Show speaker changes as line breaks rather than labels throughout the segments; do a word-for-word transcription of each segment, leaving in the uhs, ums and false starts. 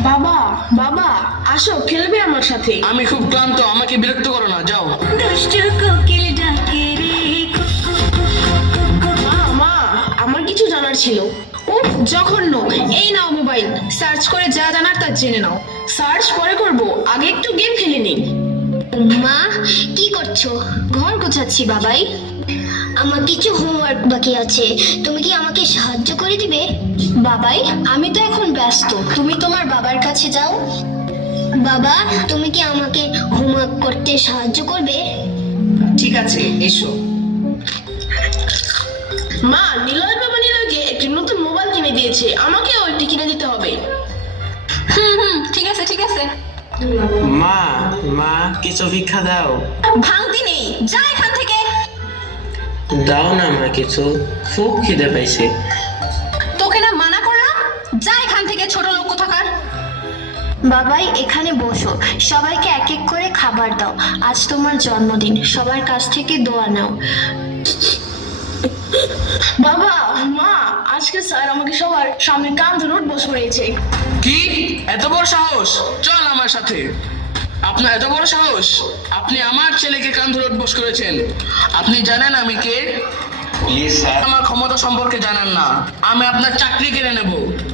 বাবা বাবা আসো, খেলবে আমার সাথে।
আমি খুব ক্লান্ত, আমাকে বিরক্ত করো না, যাও।
দুষ্টু কোকিল ডাকে রে
মা মা আমার কিছু জানার ছিল। উফ জঘন্য! এই নাও মোবাইল, সার্চ করে যা জানার তা জেনে নাও। সার্চ পরে করব, আগে একটু গেম খেলে নিই।
মা কি করছো? ঘর গোছাচ্ছি বাবাই। আমার কিছু হোমওয়ার্ক বাকি আছে, তুমি কি আমাকে সাহায্য করে দিবে? বাবাই আমি তো এখন ব্যস্ত, তুমি তোমার বাবার কাছে যাও। বাবা তুমি কি আমাকে হোমওয়ার্ক করতে সাহায্য করবে?
ঠিক আছে, এসো।
মা নিলয় বাবা নিলয়কে একটি নতুন মোবাইল কিনে দিয়েছে, আমাকেও একটি কিনে দিতে হবে।
হুম হুম ঠিক আছে ঠিক আছে।
মা মা কিছু ভিক্ষা দাও।
ভাঙতি নেই, যা এখান থেকে।
দাও না মা কিছু, খুব খিদে পাইছে।
তোকে না মানা করলাম, যা এখান থেকে, ছোট লোক কোথাকার।
বাবাই এখানে বসো, সবাইকে এক এক করে খাবার দাও। আজ তোমার জন্মদিন, সবার কাছ থেকে দোয়া নাও।
বাবা মা আজকে স্যার আমাকে সবার সামনে কান ধরে উঠবস করেছে।
কি এত বড় সাহস? চল আমার সাথে। আপনার এত বড় সাহস, আপনি আমার ছেলেকে কান ধরে উঠবোস করেছেন? আপনি জানেন আমি কে?
Please sir.
আমার ক্ষমতা সম্পর্কে জানেন না, আমি আপনার চাকরি কেড়ে নেব।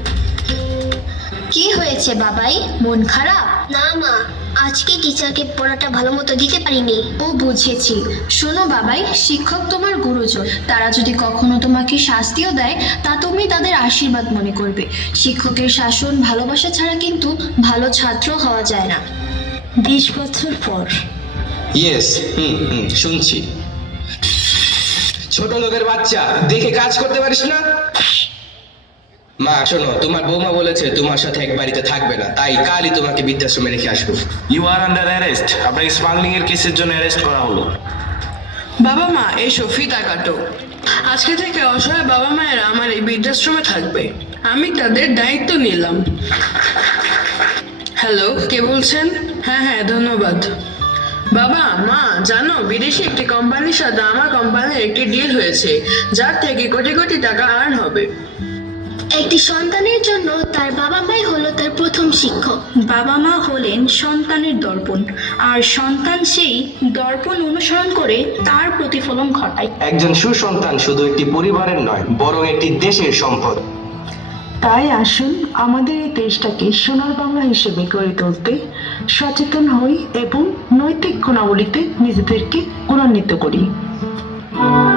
কি হয়েছে বাবাই, মন খারাপ? না মা, আজকে টিচারকে পড়াটা ভালো মতো দিতে পারিনি। ও বুঝেছি। শোনো বাবাই, শিক্ষক তোমার গুরুজন, তারা যদি কখনো তোমাকে শাস্তিও দেয় তা তুমি তাদের আশীর্বাদ মনে করবে। শিক্ষকের শাসন ভালোবাসা ছাড়া কিন্তু ভালো ছাত্র হওয়া যায় না। বিশ বছর পর।
ইয়েস, হুম হুম শুনছি। ছোট লোকের বাচ্চা, দেখে কাজ করতে পারিস না? মা শোনো, তোমার বৌমা বলেছে তোমার সাথে এক বাড়িতে থাকবে না, তাই কালই তোমাকে বৃদ্ধাশ্রমে রেখে আসবো।
You are under arrest. আপনাকে স্মাগলিং এর কেসের জন্য অ্যারেস্ট করা হলো।
বাবা মা এসো, ফিতা কাটো। আজকে থেকে অসহায় বাবা মায়েরা আমার এই বৃদ্ধাশ্রমে থাকবে, আমি তাদের দায়িত্ব নিলাম। হ্যালো, কে বলছেন? হ্যাঁ হ্যাঁ ধন্যবাদ। বাবা মা জানো, বিদেশি একটি কোম্পানির সাথে আমার কোম্পানির একটি ডিল হয়েছে, যার থেকে কোটি কোটি টাকা আর্ন হবে।
একটি সন্তানের জন্য তার বাবা মাই হলো তার প্রথম শিক্ষক। বাবা মা হলেন সন্তানের দর্পণ, আর সন্তান সেই দর্পণ অনুসরণ করে তার প্রতিফলন ঘটায়।
একজন সুসন্তান শুধু একটি পরিবারের নয়, বরং একটি দেশের সম্পদ।
তাই আসুন আমাদের এই দেশটাকে সোনার বাংলা হিসেবে গড়ে তুলতে সচেতন হই এবং নৈতিক গুণাবলীতে নিজেদেরকে গুণান্বিত করি।